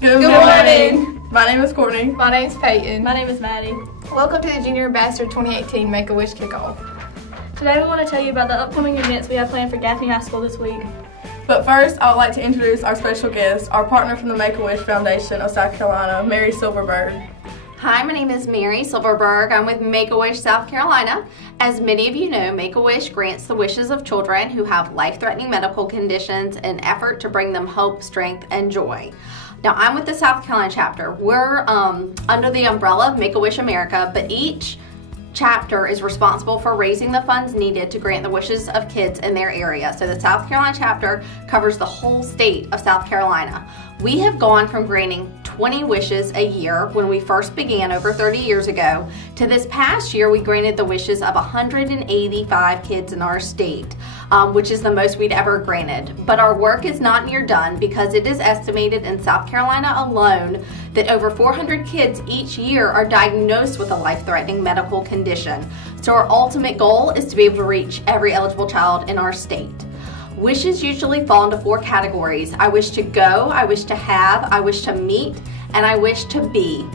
Good morning. My name is Courtney. My name is Peyton. My name is Maddie. Welcome to the Junior Ambassador 2018 Make-A-Wish Kickoff. Today we want to tell you about the upcoming events we have planned for Gaffney High School this week. But first, I would like to introduce our special guest, our partner from the Make-A-Wish Foundation of South Carolina, Mary Silverberg. Hi, my name is Mary Silverberg. I'm with Make-A-Wish South Carolina. As many of you know, Make-A-Wish grants the wishes of children who have life-threatening medical conditions in an effort to bring them hope, strength, and joy. Now, I'm with the South Carolina chapter. We're under the umbrella of Make-A-Wish America, but each chapter is responsible for raising the funds needed to grant the wishes of kids in their area. So the South Carolina chapter covers the whole state of South Carolina. We have gone from granting 20 wishes a year when we first began over 30 years ago to this past year we granted the wishes of 185 kids in our state, which is the most we'd ever granted. But our work is not near done because it is estimated in South Carolina alone that over 400 kids each year are diagnosed with a life-threatening medical condition. So our ultimate goal is to be able to reach every eligible child in our state. Wishes usually fall into 4 categories. I wish to go, I wish to have, I wish to meet, and I wish to be.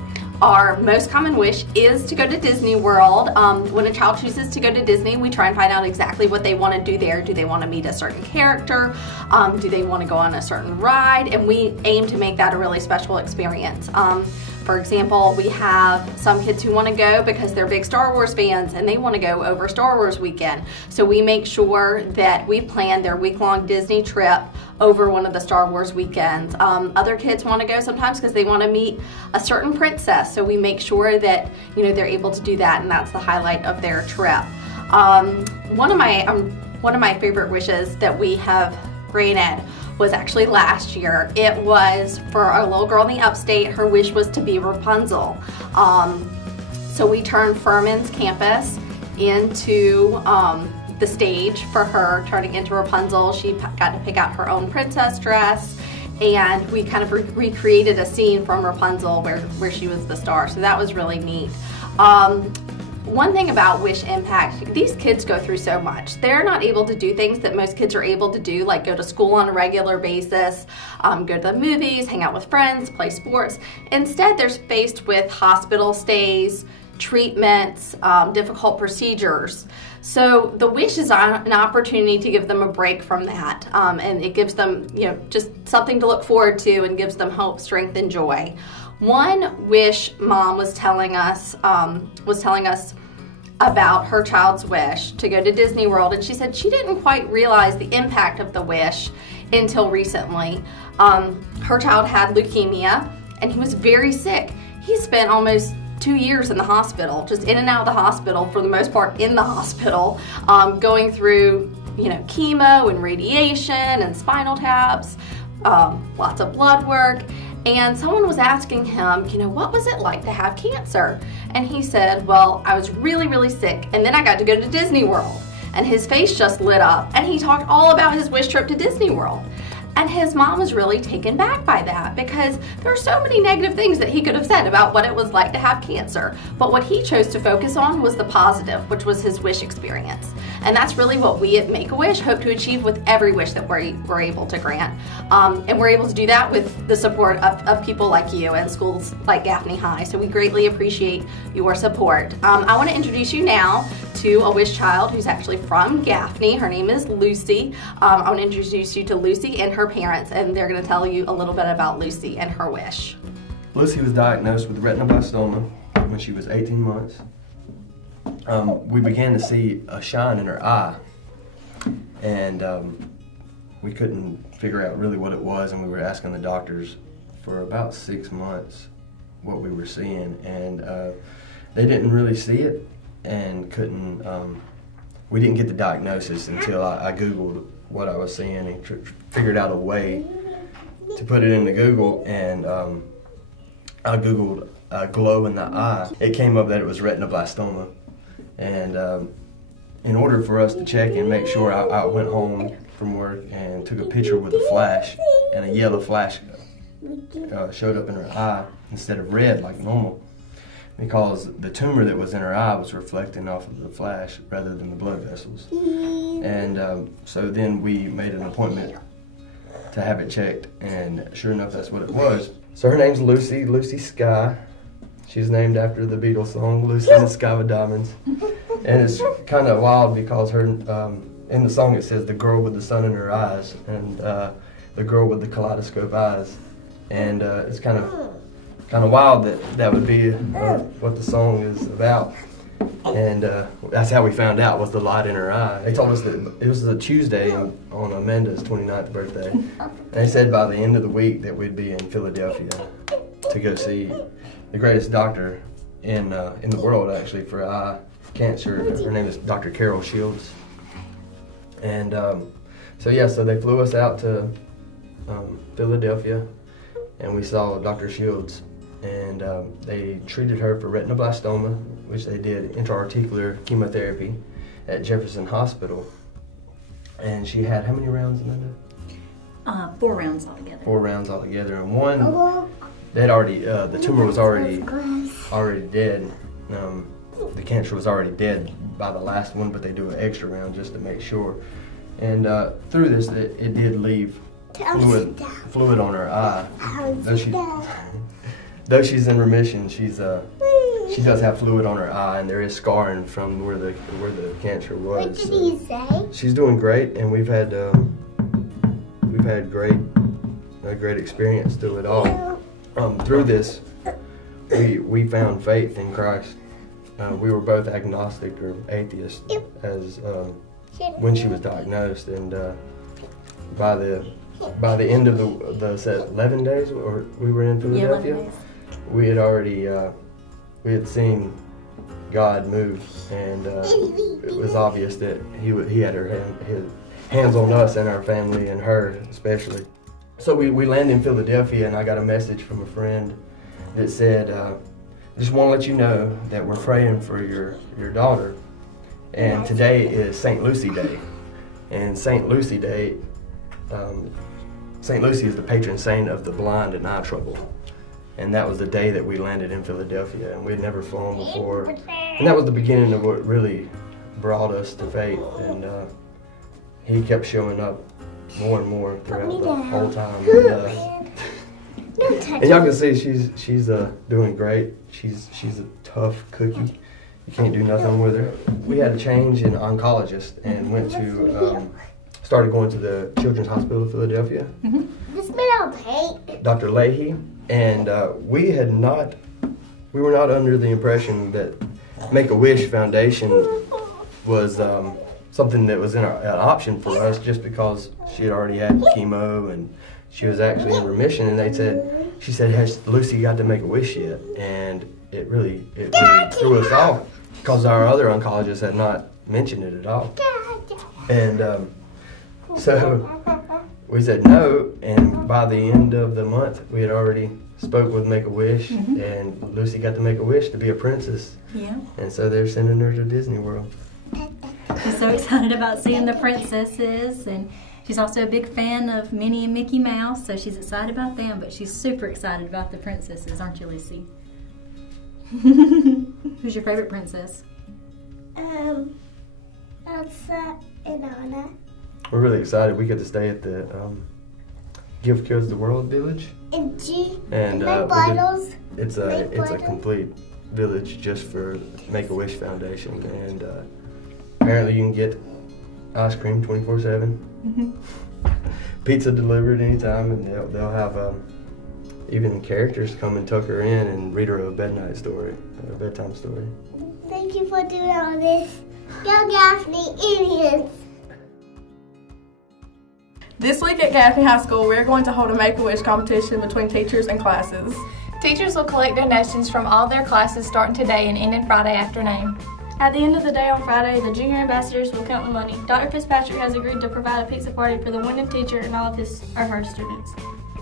Our most common wish is to go to Disney World. When a child chooses to go to Disney, we try and find out exactly what they want to do there. Do they want to meet a certain character? Do they want to go on a certain ride? And we aim to make that a really special experience. For example, we have some kids who want to go because they're big Star Wars fans and they want to go over Star Wars weekend. So we make sure that we plan their week-long Disney trip over one of the Star Wars weekends. Other kids want to go sometimes because they want to meet a certain princess. So we make sure that they're able to do that, and that's the highlight of their trip. One of my favorite wishes that we have granted was actually last year. It was for a little girl in the upstate. Her wish was to be Rapunzel. So we turned Furman's campus into the stage for her turning into Rapunzel. She got to pick out her own princess dress, and we kind of recreated a scene from Rapunzel where she was the star. So that was really neat. One thing about Wish Impact, these kids go through so much. They're not able to do things that most kids are able to do, like go to school on a regular basis, go to the movies, hang out with friends, play sports. Instead, they're faced with hospital stays, treatments, difficult procedures. So the Wish is an opportunity to give them a break from that, and it gives them just something to look forward to and gives them hope, strength, and joy. One Wish mom was telling us about her child's wish to go to Disney World, and she said she didn't quite realize the impact of the wish until recently. Her child had leukemia, and he was very sick. He spent almost 2 years in the hospital, just in and out of the hospital, for the most part in the hospital, going through chemo and radiation and spinal taps, lots of blood work. And someone was asking him, what was it like to have cancer? And he said, well, I was really, really sick, and then I got to go to Disney World. And his face just lit up, and he talked all about his wish trip to Disney World. And his mom was really taken back by that because there are so many negative things that he could have said about what it was like to have cancer. But what he chose to focus on was the positive, which was his wish experience. And that's really what we at Make-A-Wish hope to achieve with every wish that we're able to grant. And we're able to do that with the support of people like you and schools like Gaffney High. So we greatly appreciate your support. I want to introduce you now to a wish child who's actually from Gaffney. Her name is Lucy. I want to introduce you to Lucy and her parents, and they're going to tell you a little bit about Lucy and her wish. Lucy was diagnosed with retinoblastoma when she was 18 months. We began to see a shine in her eye, and we couldn't figure out really what it was, and we were asking the doctors for about 6 months what we were seeing, and they didn't really see it and couldn't, we didn't get the diagnosis until I Googled what I was seeing and figured out a way to put it into Google, and I Googled glow in the eye. It came up that it was retinoblastoma, and in order for us to check and make sure, I went home from work and took a picture with a flash, and a yellow flash showed up in her eye instead of red like normal, because the tumor that was in her eye was reflecting off of the flash rather than the blood vessels. And so then we made an appointment to have it checked, and sure enough, that's what it was. So her name's Lucy, Lucy Sky. She's named after the Beatles song, Lucy in the Sky with Diamonds. And it's kind of wild because her, in the song it says the girl with the sun in her eyes, and the girl with the kaleidoscope eyes. And it's kind of wild that would be what the song is about. And that's how we found out, was the light in her eye. They told us that it was a Tuesday on Amanda's 29th birthday. And they said by the end of the week that we'd be in Philadelphia to go see the greatest doctor in the world, actually, for eye cancer. Her name is Dr. Carol Shields. And so they flew us out to Philadelphia, and we saw Dr. Shields. And they treated her for retinoblastoma, which they did intraarticular chemotherapy at Jefferson Hospital. And she had how many rounds, Amanda? 4 rounds altogether. 4 rounds altogether, and one they'd already the tumor was already dead. The cancer was already dead by the last one, but they do an extra round just to make sure. And through this, it did leave fluid on her eye. Though she's in remission, she does have fluid on her eye, and there is scarring from where the cancer was. What did he say? She's doing great, and we've had a great experience through it all. Through this, we found faith in Christ. We were both agnostic or atheist as when she was diagnosed, and by the end of the 11 days, or we were in Philadelphia. Yeah, We had already we had seen God move, and it was obvious that he had his hands on us and our family, and her especially. So we landed in Philadelphia, and I got a message from a friend that said, just want to let you know that we're praying for your daughter, and today is St. Lucy Day. And St. Lucy Day, St. Lucy is the patron saint of the blind and eye trouble. And that was the day that we landed in Philadelphia, and we'd never flown before. And that was the beginning of what really brought us to faith. And he kept showing up more and more throughout the whole time. And y'all can see she's doing great. She's a tough cookie. You can't do nothing with her. We had a change in oncologist and went to started going to the Children's Hospital of Philadelphia. This made out of paint. Dr. Leahy. And we were not under the impression that Make-A-Wish Foundation was something that was an option for us, just because she had already had chemo and she was actually in remission. And she said, has Lucy got to Make-A-Wish yet? And it really threw us off, because our other oncologists had not mentioned it at all. And so we said no, and by the end of the month, we had already spoke with Make-A-Wish, and Lucy got to Make-A-Wish to be a princess. Yeah. And so they're sending her to Disney World. She's so excited about seeing the princesses, and she's also a big fan of Minnie and Mickey Mouse, so she's excited about them, but she's super excited about the princesses, aren't you, Lucy? Who's your favorite princess? Elsa and Anna. We're really excited. We get to stay at the Give Kids the World Village. And bottles. It's a complete village just for Make-A-Wish Foundation, and apparently you can get ice cream 24/7, pizza delivered anytime, and they'll have even characters come and tuck her in and read her a bedtime story. Thank you for doing all this. Go Gaffney, Indians! This week at Gaffney High School, we're going to hold a Make-A-Wish competition between teachers and classes. Teachers will collect donations from all their classes starting today and ending Friday afternoon. At the end of the day on Friday, the junior ambassadors will count the money. Dr. Fitzpatrick has agreed to provide a pizza party for the winning teacher and all of his or her students.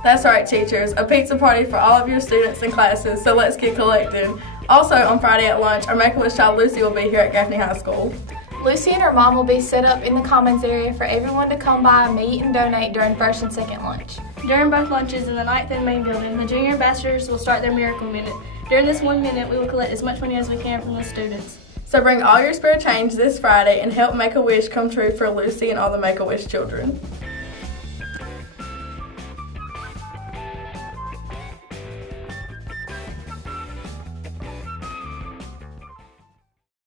That's right, teachers. A pizza party for all of your students and classes, so let's get collected. Also, on Friday at lunch, our Make-A-Wish child Lucy will be here at Gaffney High School. Lucy and her mom will be set up in the commons area for everyone to come by and meet and donate during first and second lunch. During both lunches in the 9th and main building, the junior ambassadors will start their miracle minute. During this 1 minute, we will collect as much money as we can from the students. So bring all your spare change this Friday and help Make-A-Wish come true for Lucy and all the Make-A-Wish children.